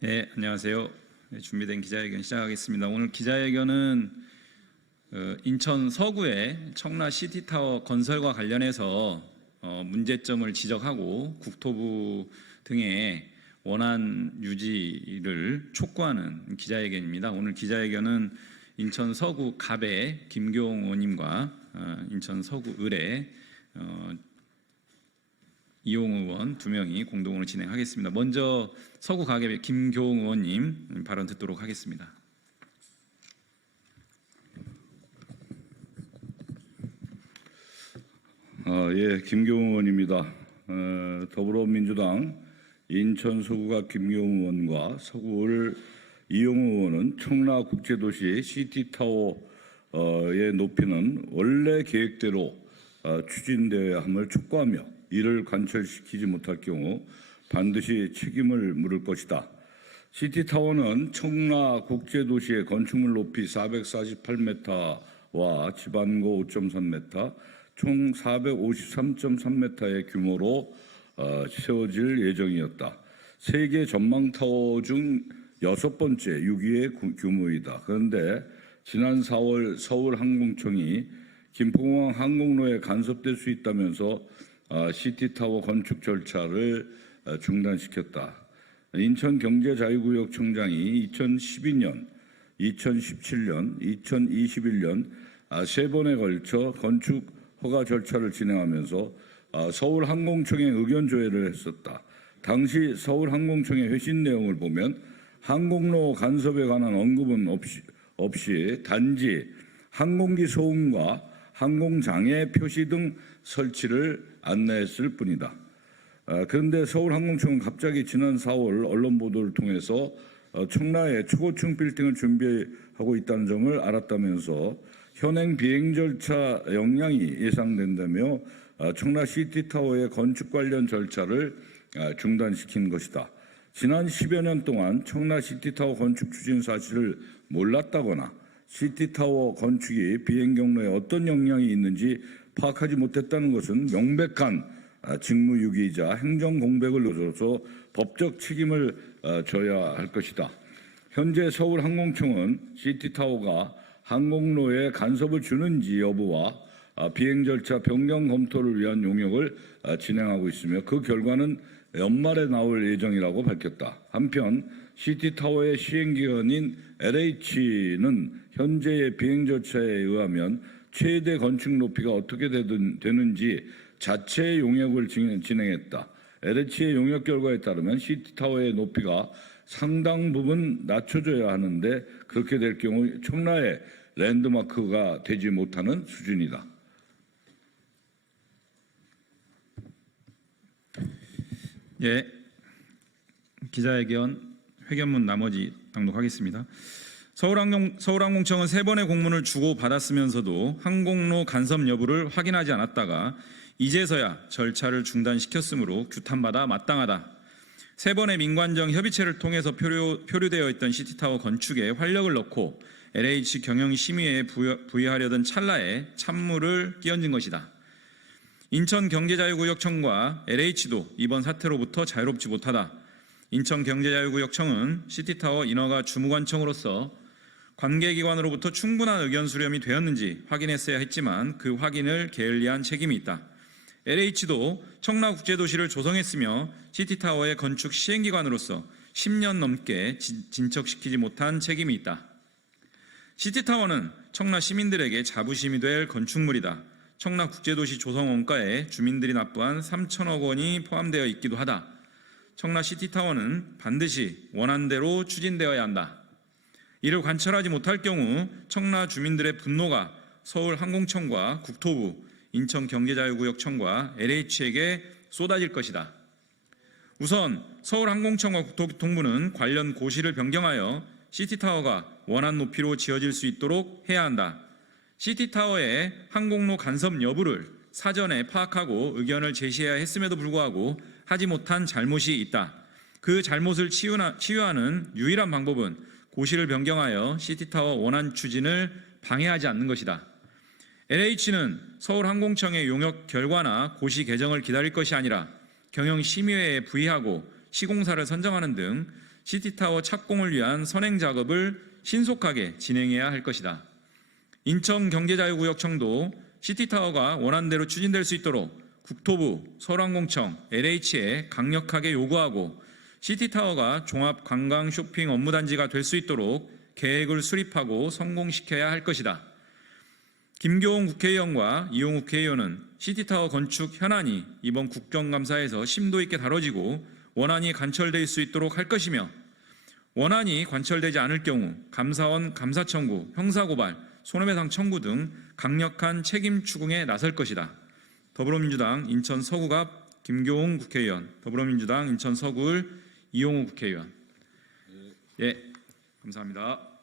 네, 안녕하세요. 네, 준비된 기자회견 시작하겠습니다. 오늘 기자회견은 인천 서구의 청라 시티타워 건설과 관련해서 문제점을 지적하고 국토부 등의 원안 유지를 촉구하는 기자회견입니다. 오늘 기자회견은 인천 서구 갑의 김교웅 의원님과 인천 서구 을의 이용 의원 두 명이 공동으로 진행하겠습니다. 먼저 서구 가geb의 김교웅 의원님 발언 듣도록 하겠습니다. 김교웅 의원입니다. 더불어민주당 인천 서구갑 김교웅 의원과 서구을 이용 의원은 청라 국제도시 시티타워의 높이는 원래 계획대로 추진되어야 함을 촉구하며 이를 관철시키지 못할 경우 반드시 책임을 물을 것이다. 시티타워는 청라 국제도시의 건축물 높이 448m와 지반고 5.3m, 총 453.3m의 규모로 세워질 예정이었다. 세계 전망타워 중 6번째 6위의 규모이다. 그런데 지난 4월 서울항공청이 김포공항 항공로에 간섭될 수 있다면서 시티타워 건축 절차를 중단시켰다. 인천경제자유구역청장이 2012년, 2017년, 2021년 세 번에 걸쳐 건축 허가 절차를 진행하면서 서울항공청에 의견 조회를 했었다. 당시 서울항공청의 회신 내용을 보면 항공로 간섭에 관한 언급은 없이 단지 항공기 소음과 항공장애 표시 등 설치를 안내했을 뿐이다. 그런데 서울항공청은 갑자기 지난 4월 언론 보도를 통해서 청라에 초고층 빌딩을 준비하고 있다는 점을 알았다면서 현행 비행 절차 영향이 예상된다며 청라 시티타워의 건축 관련 절차를 중단시킨 것이다. 지난 10여 년 동안 청라 시티타워 건축 추진 사실을 몰랐다거나 시티타워 건축이 비행 경로에 어떤 영향이 있는지 파악하지 못했다는 것은 명백한 직무유기이자 행정공백을 넣어서 법적 책임을 져야 할 것이다. 현재 서울항공청은 시티타워가 항공로에 간섭을 주는지 여부와 비행 절차 변경 검토를 위한 용역을 진행하고 있으며 그 결과는 연말에 나올 예정이라고 밝혔다. 한편 시티타워의 시행기관인 LH는 현재의 비행 절차에 의하면 최대 건축 높이가 어떻게 되는지 자체 용역을 진행했다. LH의 용역 결과에 따르면 시티타워의 높이가 상당 부분 낮춰져야 하는데 그렇게 될 경우 청라의 랜드마크가 되지 못하는 수준이다. 예, 기자회견 회견문 나머지 낭독하겠습니다. 서울항공청은 세 번의 공문을 주고 받았으면서도 항공로 간섭 여부를 확인하지 않았다가 이제서야 절차를 중단시켰으므로 규탄받아 마땅하다. 세 번의 민관정 협의체를 통해서 표류되어 있던 시티타워 건축에 활력을 넣고 LH 경영심의회에 부의하려던 찰나에 찬물을 끼얹은 것이다. 인천경제자유구역청과 LH도 이번 사태로부터 자유롭지 못하다. 인천경제자유구역청은 시티타워 인허가 주무관청으로서 관계기관으로부터 충분한 의견 수렴이 되었는지 확인했어야 했지만 그 확인을 게을리한 책임이 있다. LH도 청라국제도시를 조성했으며 시티타워의 건축 시행기관으로서 10년 넘게 진척시키지 못한 책임이 있다. 시티타워는 청라 시민들에게 자부심이 될 건축물이다. 청라국제도시 조성 원가에 주민들이 납부한 3천억 원이 포함되어 있기도 하다. 청라 시티타워는 반드시 원안대로 추진되어야 한다. 이를 관철하지 못할 경우 청라 주민들의 분노가 서울항공청과 국토부, 인천경제자유구역청과 LH에게 쏟아질 것이다. 우선 서울항공청과 국토교통부는 관련 고시를 변경하여 시티타워가 원안 높이로 지어질 수 있도록 해야 한다. 시티타워의 항공로 간섭 여부를 사전에 파악하고 의견을 제시해야 했음에도 불구하고 하지 못한 잘못이 있다. 그 잘못을 치유하는 유일한 방법은 고시를 변경하여 시티타워 원안 추진을 방해하지 않는 것이다. LH는 서울항공청의 용역 결과나 고시 개정을 기다릴 것이 아니라 경영심의회에 부의하고 시공사를 선정하는 등 시티타워 착공을 위한 선행 작업을 신속하게 진행해야 할 것이다. 인천경제자유구역청도 시티타워가 원안대로 추진될 수 있도록 국토부, 서울항공청, LH에 강력하게 요구하고 시티타워가 종합관광 쇼핑 업무단지가 될 수 있도록 계획을 수립하고 성공시켜야 할 것이다. 김교웅 국회의원과 이용욱 국회의원은 시티타워 건축 현안이 이번 국정감사에서 심도 있게 다뤄지고 원안이 관철될 수 있도록 할 것이며 원안이 관철되지 않을 경우 감사원 감사청구, 형사고발, 손해배상 청구 등 강력한 책임 추궁에 나설 것이다. 더불어민주당 인천 서구갑 김교웅 국회의원, 더불어민주당 인천 서구을 이용우 국회의원. 예, 감사합니다.